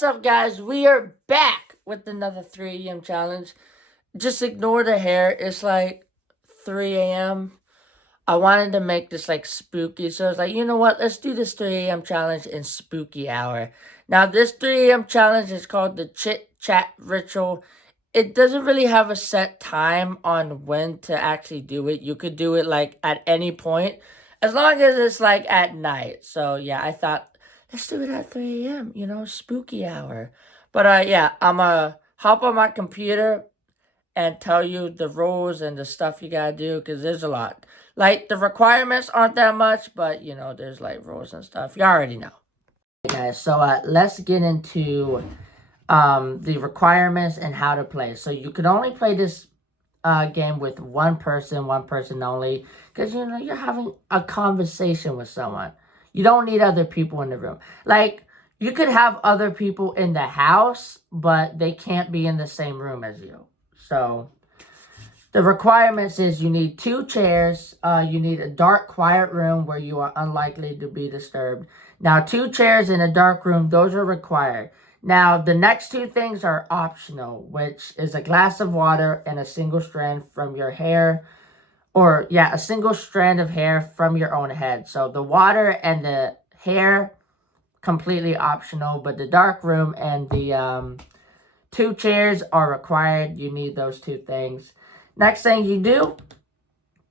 What's up, guys? We are back with another 3 a.m. challenge. Just ignore the hair. It's like 3 a.m. I wanted to make this like spooky, so I was like, you know what? Let's do this 3 a.m. challenge in spooky hour. Now, this 3 a.m. challenge is called the Chit-Chat Ritual. It doesn't really have a set time on when to actually do it. You could do it like at any point, as long as it's like at night. So, yeah, I thought, let's do it at 3 a.m., spooky hour. But, yeah, I'm going to hop on my computer and tell you the rules and the stuff you gotta do, because there's a lot. Like, the requirements aren't that much, but, there's, like, rules and stuff. You already know. Okay, guys, so, let's get into, the requirements and how to play. So, you can only play this, game with one person only, because, you're having a conversation with someone. You don't need other people in the room. Like, you could have other people in the house, but they can't be in the same room as you. So, the requirements is you need 2 chairs. You need a dark, quiet room where you are unlikely to be disturbed. Now, 2 chairs in a dark room, those are required. Now, the next 2 things are optional, which is a glass of water and a single strand from your hair. Or, yeah, a single strand of hair from your own head. So, the water and the hair, completely optional. But the dark room and the 2 chairs are required. You need those 2 things. Next thing you do,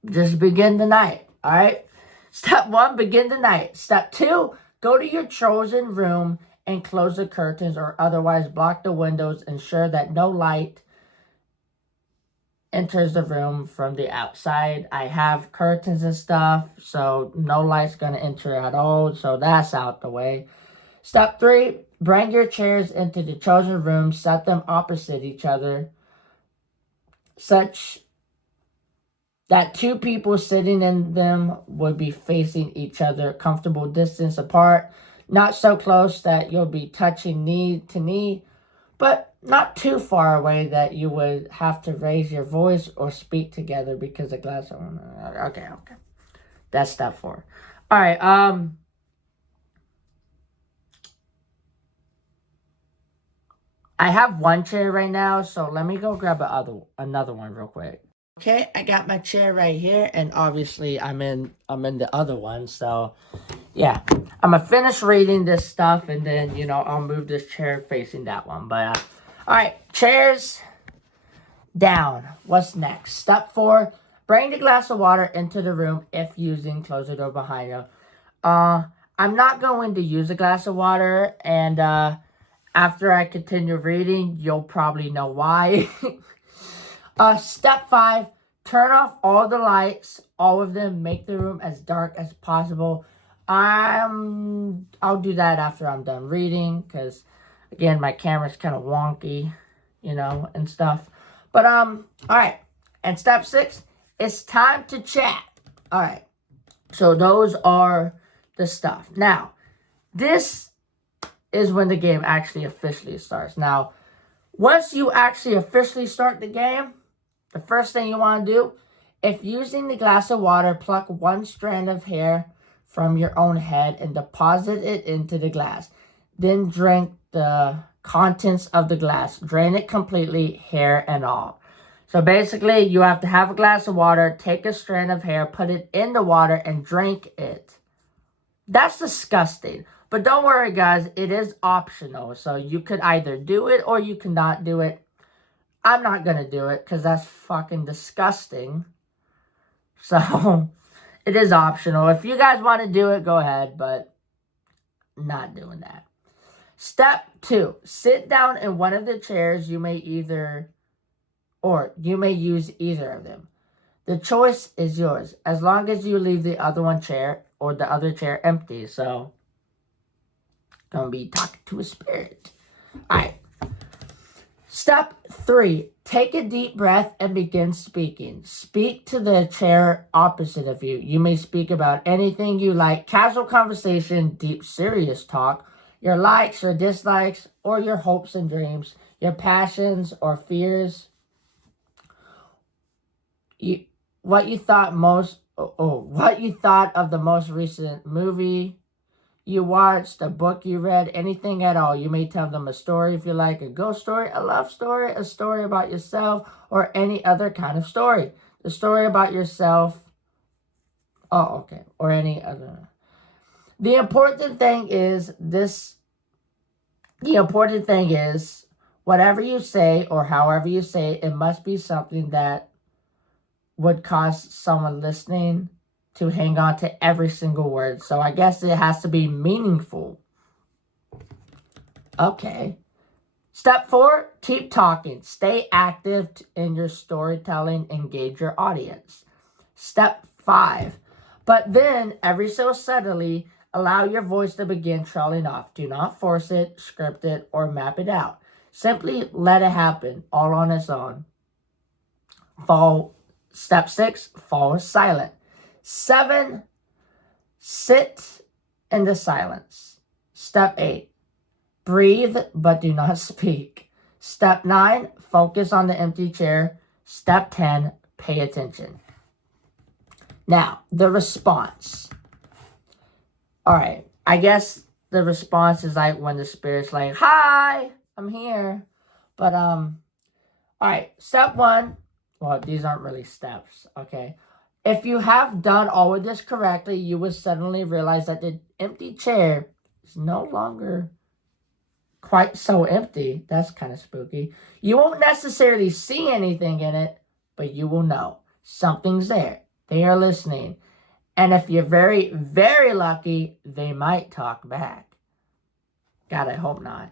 just begin the night. All right? Step 1, begin the night. Step 2, go to your chosen room and close the curtains or otherwise block the windows. Ensure that no light enters the room from the outside. I have curtains and stuff, so no light's going to enter at all. So that's out the way. Step 3, bring your chairs into the chosen room. Set them opposite each other, such that 2 people sitting in them would be facing each other, comfortable distance apart, not so close that you'll be touching knee to knee, but not too far away that you would have to raise your voice or speak together because the glass. Okay. That's step 4. All right. I have 1 chair right now, so let me go grab another one real quick. Okay, I got my chair right here, and obviously I'm in the other one, so yeah. I'm gonna finish reading this stuff, and then, I'll move this chair facing that one. But, all right, chairs down. What's next? Step 4, bring the glass of water into the room. If using, close the door behind you. I'm not going to use a glass of water, and, after I continue reading, you'll probably know why. Step 5, turn off all the lights, all of them. Make the room as dark as possible. I'll do that after I'm done reading, because, again, my camera's kind of wonky, and stuff. But, all right. And step 6, it's time to chat. All right. So those are the stuff. Now, this is when the game actually officially starts. Now, once you actually officially start the game, the first thing you want to do, if using the glass of water, pluck 1 strand of hair from your own head and deposit it into the glass. Then drink the contents of the glass. Drain it completely, hair and all. So basically, you have to have a glass of water, take a strand of hair, put it in the water, and drink it. That's disgusting. But don't worry, guys. It is optional. So you could either do it or you cannot do it. I'm not going to do it because that's fucking disgusting. So, it is optional. If you guys want to do it, go ahead. But, not doing that. Step 2. Sit down in one of the chairs. You may use either of them. The choice is yours, as long as you leave the other chair empty. So, gonna be talking to a spirit. Alright. Step 3. Take a deep breath and begin speaking. Speak to the chair opposite of you. You may speak about anything you like. Casual conversation, deep, serious talk. Your likes or dislikes, or your hopes and dreams. Your passions or fears. What you thought of the most recent movie you watched, a book you read, anything at all. You may tell them a story if you like, a ghost story, a love story, a story about yourself, or any other kind of story. The story about yourself. Oh, okay. Or any other. The important thing is whatever you say or however you say it must be something that would cause someone listening to hang on to every single word. So I guess it has to be meaningful. Okay. Step 4, keep talking. Stay active in your storytelling. Engage your audience. Step 5, but then every so subtly, allow your voice to begin trailing off. Do not force it, script it, or map it out. Simply let it happen all on its own. Step 6, fall silent. 7, sit in the silence. Step 8, breathe but do not speak. Step 9, focus on the empty chair. Step 10, pay attention. Now, the response. All right, I guess the response is like when the spirit's like, "Hi, I'm here." But all right, step 1. Well, these aren't really steps, okay? If you have done all of this correctly, you will suddenly realize that the empty chair is no longer quite so empty. That's kind of spooky. You won't necessarily see anything in it, but you will know something's there. They are listening. And if you're very, very lucky, they might talk back. God, I hope not.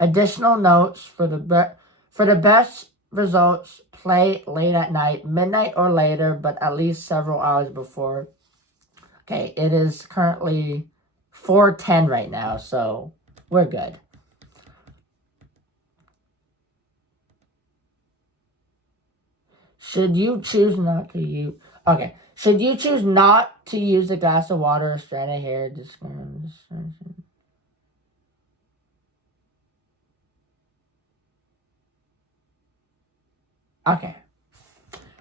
Additional notes for the best results, play late at night, midnight or later, but at least several hours before. Okay, it is currently 4:10 right now, so we're good. Should you choose not to use a glass of water or strand of hair? Okay.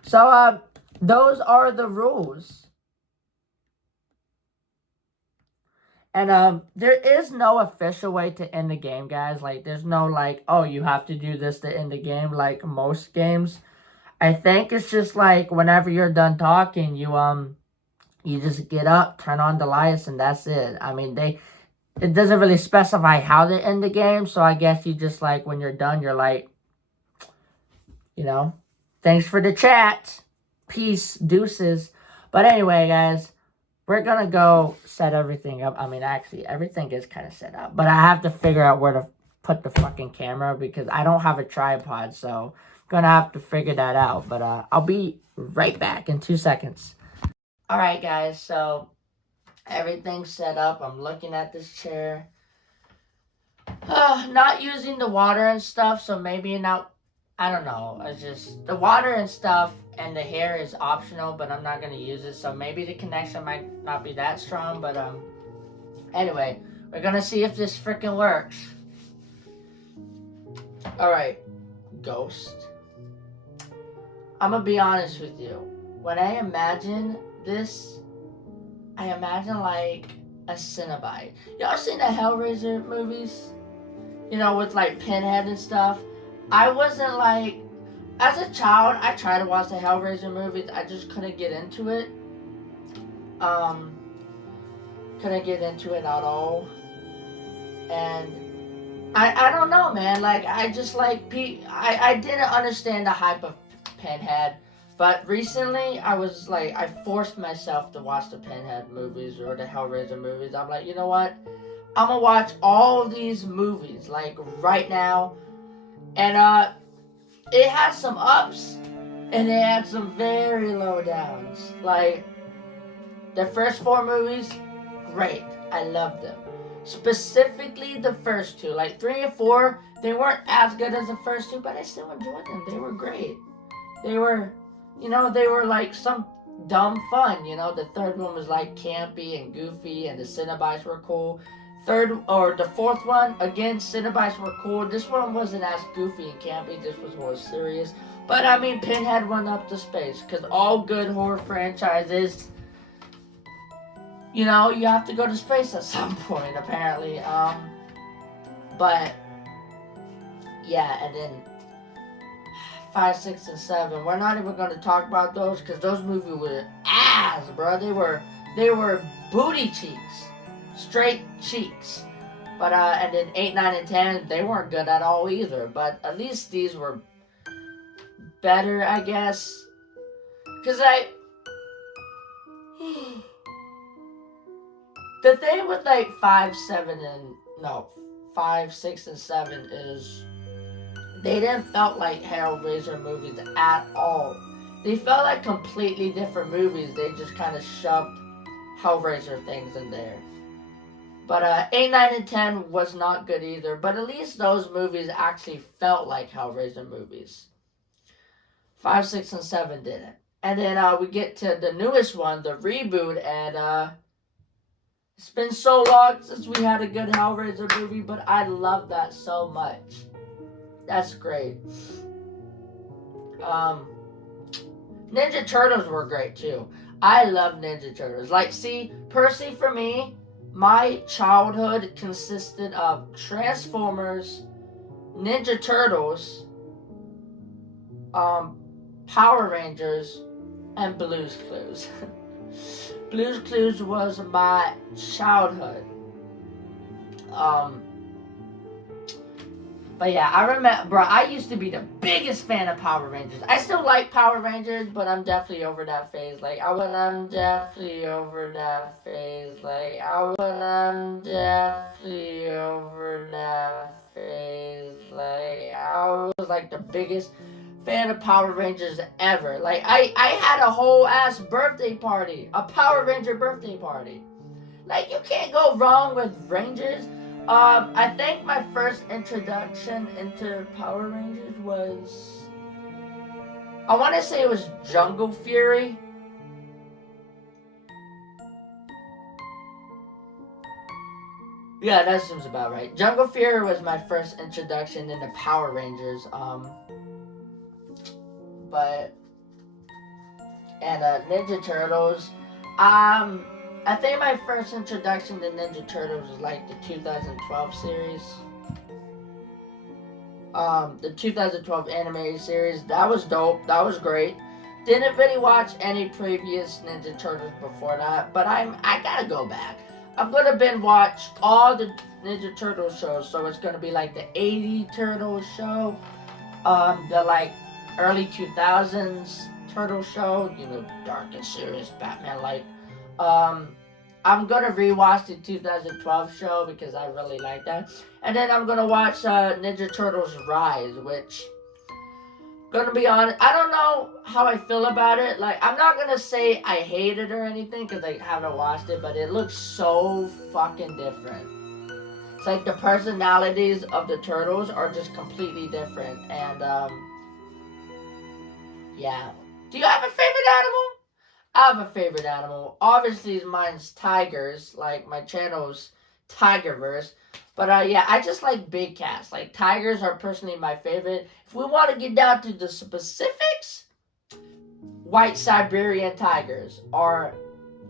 So, those are the rules. And there is no official way to end the game, guys. Like, there's no, like, oh, you have to do this to end the game like most games. I think it's just like whenever you're done talking, you just get up, turn on the lights, and that's it. I mean, it doesn't really specify how to end the game, so I guess you just, like, when you're done, you're like, thanks for the chat. Peace, deuces. But anyway, guys, we're gonna go set everything up. I mean, actually, everything is kind of set up, but I have to figure out where to put the fucking camera because I don't have a tripod, so I'm gonna have to figure that out. But I'll be right back in 2 seconds. All right, guys, so everything's set up. I'm looking at this chair. Not using the water and stuff, so maybe not. I don't know. It's just the water and stuff and the hair is optional, but I'm not gonna use it. So maybe the connection might not be that strong. But anyway, we're gonna see if this freaking works. All right, ghost. I'm gonna be honest with you. When I imagine this, I imagine like a Cenobite. Y'all seen the Hellraiser movies? With like Pinhead and stuff. I wasn't like, as a child, I tried to watch the Hellraiser movies. I just couldn't get into it. Couldn't get into it at all. And I don't know, man. Like, I just like, I didn't understand the hype of Pinhead. But recently, I was like, I forced myself to watch the Pinhead movies or the Hellraiser movies. I'm like, you know what? I'm gonna watch all these movies, like, right now. And it had some ups, and it had some very low downs. Like, the first 4 movies, great. I loved them. Specifically the first 2. Like, 3 and 4, they weren't as good as the first 2, but I still enjoyed them. They were great. They were like some dumb fun. The third one was like campy and goofy, and the Cenobites were cool. The fourth one, again, Cinnabites were cool. This one wasn't as goofy and campy. This was more serious. But I mean, Pinhead went up to space, because all good horror franchises, you know, you have to go to space at some point, apparently. But yeah, and then 5, 6, and 7. We're not even going to talk about those, because those movies were ass, bro. They were booty cheeks, straight cheeks. But and then 8, 9, and 10, they weren't good at all either. But at least these were better, I guess. Because the thing with like 5, 6, and 7 is they didn't felt like Hellraiser movies at all. They felt like completely different movies. They just kind of shoved Hellraiser things in there. But 8, 9, and 10 was not good either. But at least those movies actually felt like Hellraiser movies. 5, 6, and 7 didn't. And then we get to the newest one, the reboot, and it's been so long since we had a good Hellraiser movie, but I love that so much. That's great. Ninja Turtles were great too. I love Ninja Turtles. Like, see, Percy, for me, my childhood consisted of Transformers, Ninja Turtles, Power Rangers, and Blue's Clues. Blue's Clues was my childhood. But yeah, I remember, bro, I used to be the biggest fan of Power Rangers. I still like Power Rangers, but I'm definitely over that phase. I'm definitely over that phase. I'm definitely over that phase. I was like the biggest fan of Power Rangers ever. I had a whole ass birthday party, a Power Ranger birthday party. You can't go wrong with Rangers. I think my first introduction into Power Rangers was, I want to say it was Jungle Fury. Yeah, that seems about right. Jungle Fury was my first introduction into Power Rangers. Ninja Turtles. I think my first introduction to Ninja Turtles was like the 2012 series. The 2012 animated series. That was dope. That was great. Didn't really watch any previous Ninja Turtles before that, but I gotta go back. I'm gonna binge watch all the Ninja Turtles shows, so it's gonna be like the 80 Turtles show, the like early 2000s Turtle show, you know, dark and serious Batman like. I'm gonna rewatch the 2012 show because I really like that. And then I'm gonna watch Ninja Turtles Rise, which, gonna be honest, I don't know how I feel about it. I'm not gonna say I hate it or anything because I haven't watched it, but it looks so fucking different. It's like the personalities of the turtles are just completely different. And, yeah. Do you have a favorite animal? I have a favorite animal. Obviously, mine's tigers. My channel's Tigerverse. But, yeah, I just like big cats. Tigers are personally my favorite. If we want to get down to the specifics, white Siberian tigers are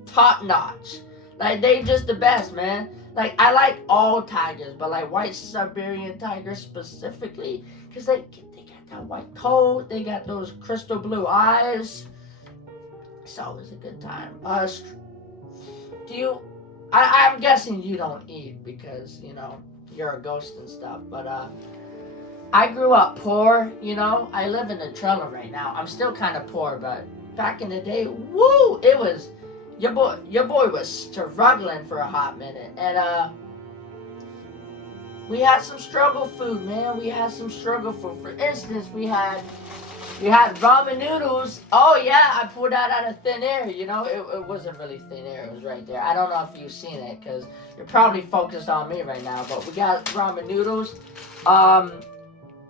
top notch. They just the best, man. I like all tigers, but, white Siberian tigers specifically, because they got that white coat, they got those crystal blue eyes. It's always a good time. I'm guessing you don't eat because, you know, you're a ghost and stuff. But, I grew up poor, you know. I live in a trailer right now. I'm still kind of poor, but back in the day, woo, it was, your boy was struggling for a hot minute. And, we had some struggle food, man. We had some struggle food. For instance, we had ramen noodles. Oh yeah, I pulled that out of thin air. You know, it wasn't really thin air. It was right there. I don't know if you've seen it because you're probably focused on me right now. But we got ramen noodles,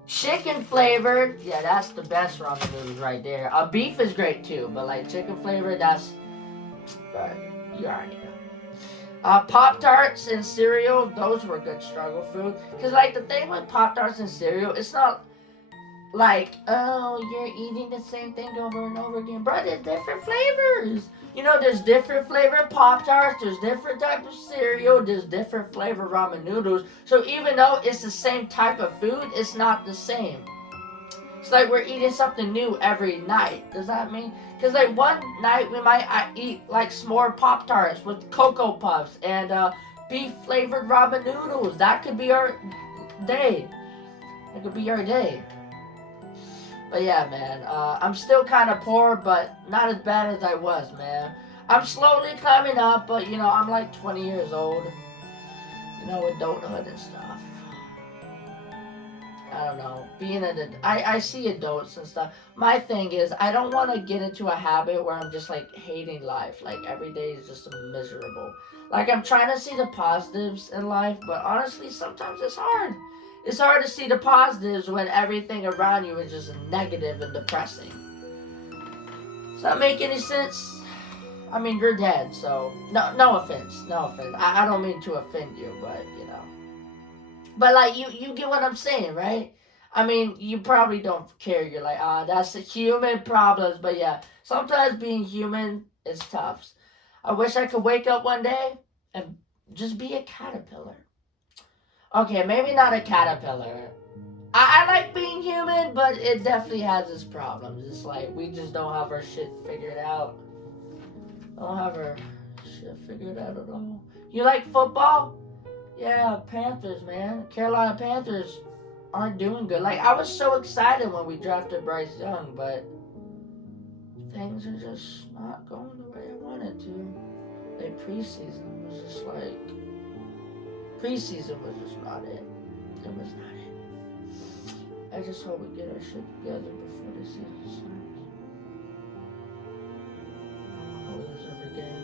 chicken flavored. Yeah, that's the best ramen noodles right there. Beef is great too, but chicken flavored, that's you already know. Pop-Tarts and cereal, those were good struggle food. Because, like, the thing with Pop-Tarts and cereal, it's not like, oh, you're eating the same thing over and over again. Bro, there's different flavors. You know, there's different flavor Pop-Tarts, there's different type of cereal, there's different flavor ramen noodles. So even though it's the same type of food, it's not the same. It's like we're eating something new every night. Does that mean? Because like one night we might eat like s'more Pop-Tarts with Cocoa Puffs and beef flavored ramen noodles. That could be our day. That could be our day. But yeah, man, I'm still kind of poor, but not as bad as I was, man. I'm slowly climbing up, but you know, I'm like 20 years old. You know, adulthood and stuff. I don't know, being I see adults and stuff. My thing is, I don't want to get into a habit where I'm just like hating life. Like every day is just miserable. Like I'm trying to see the positives in life, but honestly, sometimes it's hard. It's hard to see the positives when everything around you is just negative and depressing. Does that make any sense? I mean, you're dead, so no offense, no offense. I don't mean to offend you, but you know. But like you get what I'm saying, right? I mean, you probably don't care. You're like, that's a human problems. But yeah, sometimes being human is tough. I wish I could wake up one day and just be a caterpillar. Okay, maybe not a caterpillar. I like being human, but it definitely has its problems. It's like we just don't have our shit figured out. Don't have our shit figured out at all. You like football? Yeah, Panthers, man. Carolina Panthers aren't doing good. Like, I was so excited when we drafted Bryce Young, but things are just not going the way I wanted to. Like, preseason was just like... Preseason was just not it. It was not it. I just hope we get our shit together before the season starts. I don't want to lose every game.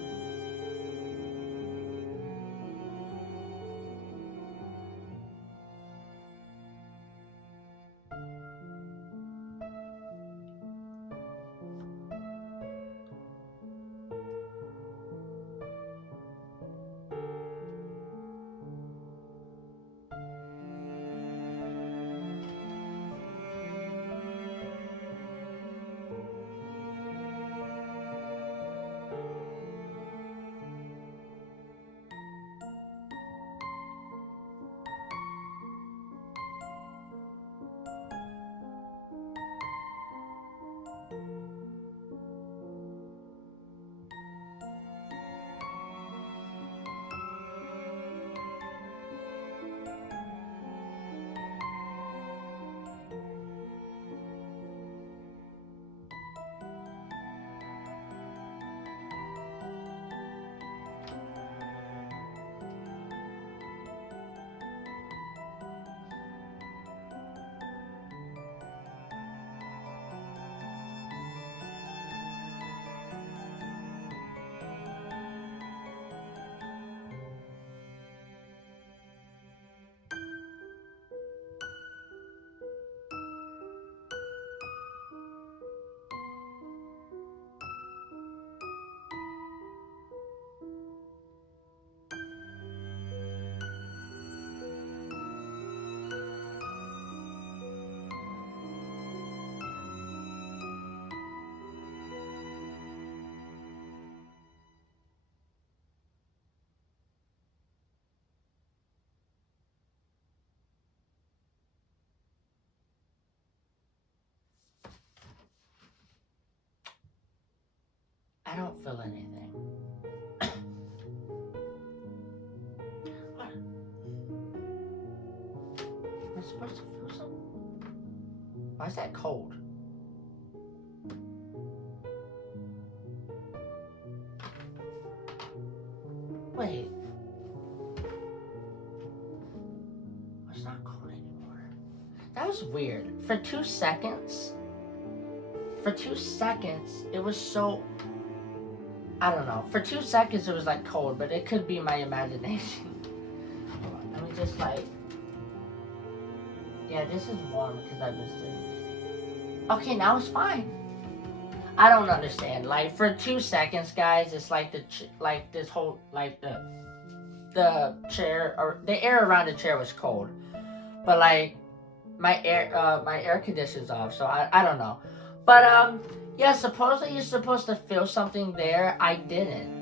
I don't feel anything. What? Am I supposed to feel something? Why is that cold? Wait. It's not cold anymore. That was weird. For 2 seconds, it was so... I don't know. For 2 seconds, it was like cold, but it could be my imagination. Hold on, let me just like... Yeah, this is warm because I've been sitting. Okay, now it's fine. I don't understand. Like, for 2 seconds, guys, it's like like this whole, like the... the chair, or the air around the chair was cold. But like, my air conditioner's off, so I don't know. But yeah, supposedly you're supposed to feel something there. I didn't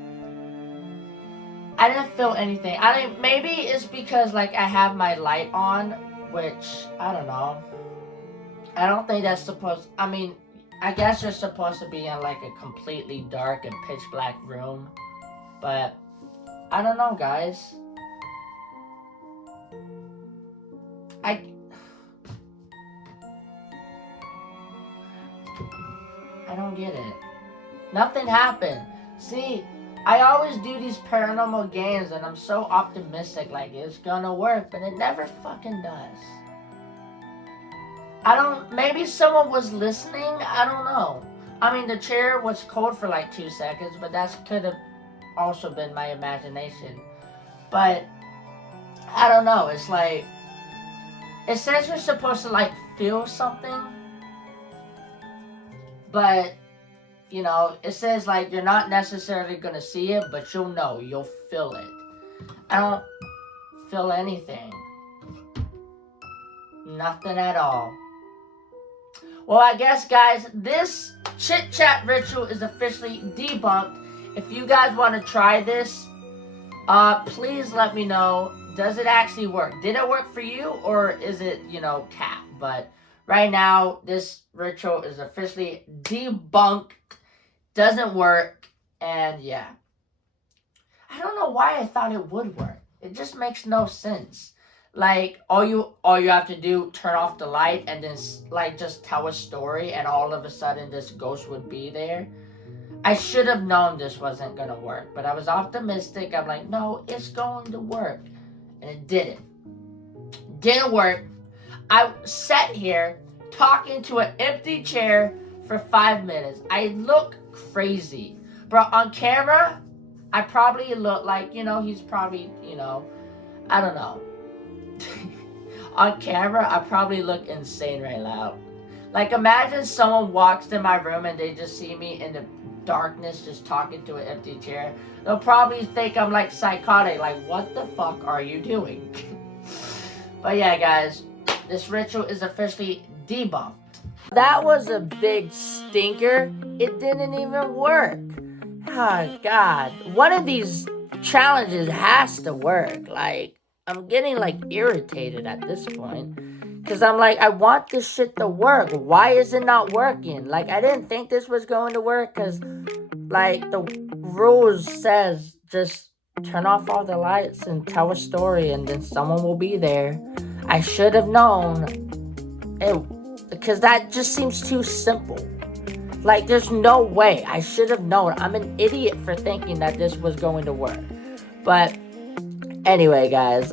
feel anything. Maybe it's because like I have my light on, which I don't know. I don't think that's supposed, I mean, I guess you're supposed to be in like a completely dark and pitch black room, but I don't know, guys. I don't get it. Nothing happened. See, I always do these paranormal games and I'm so optimistic like it's gonna work, but it never fucking does. Maybe someone was listening, I don't know. I mean, the chair was cold for like 2 seconds, but that could have also been my imagination. But, I don't know, it's like, it says you're supposed to like feel something, but, you know, it says like you're not necessarily gonna see it, but you'll know, you'll feel it. I don't feel anything. Nothing at all. Well, I guess, guys, this chit-chat ritual is officially debunked. If you guys want to try this, please let me know. Does it actually work? Did it work for you, or is it, you know, cap? But right now, this ritual is officially debunked. Doesn't work, and yeah. I don't know why I thought it would work. It just makes no sense. Like, all you have to do, turn off the light and then, like, just tell a story and all of a sudden this ghost would be there. I should have known this wasn't going to work, but I was optimistic. I'm like, no, it's going to work. And it didn't. Didn't work. I sat here talking to an empty chair for 5 minutes. I look crazy. Bro, on camera, I probably look like, you know, he's probably, you know, I don't know. On camera, I probably look insane right now. Like, imagine someone walks in my room and they just see me in the darkness just talking to an empty chair. They'll probably think I'm like psychotic. Like, what the fuck are you doing? But yeah, guys, this ritual is officially debunked. That was a big stinker. It didn't even work. Oh, God. One of these challenges has to work. Like, I'm getting, like, irritated at this point. Because I'm like, I want this shit to work. Why is it not working? Like, I didn't think this was going to work because, like, the rules says just turn off all the lights and tell a story and then someone will be there. I should have known. Because that just seems too simple. Like, there's no way. I should have known. I'm an idiot for thinking that this was going to work. But anyway, guys,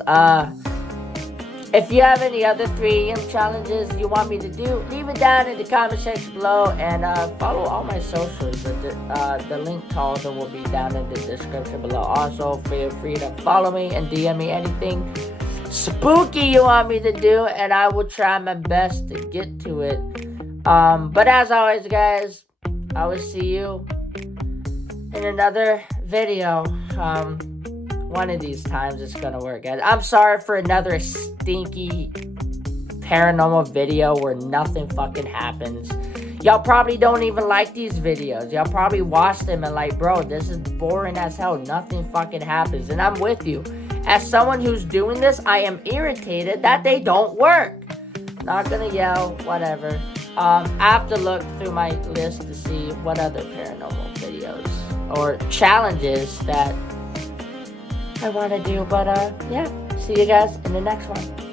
if you have any other 3 AM challenges you want me to do, leave it down in the comment section below, and follow all my socials. The link to all of them will be down in the description below. Also, feel free to follow me and DM me anything spooky you want me to do, and I will try my best to get to it. But as always, guys, I will see you in another video. One of these times it's gonna work, guys. I'm sorry for another stinky paranormal video where nothing fucking happens. Y'all probably don't even like these videos. Y'all probably watch them and like, bro, this is boring as hell. Nothing fucking happens. And I'm with you. As someone who's doing this, I am irritated that they don't work. Not gonna yell, whatever. I have to look through my list to see what other paranormal videos or challenges that I want to do. But yeah, see you guys in the next one.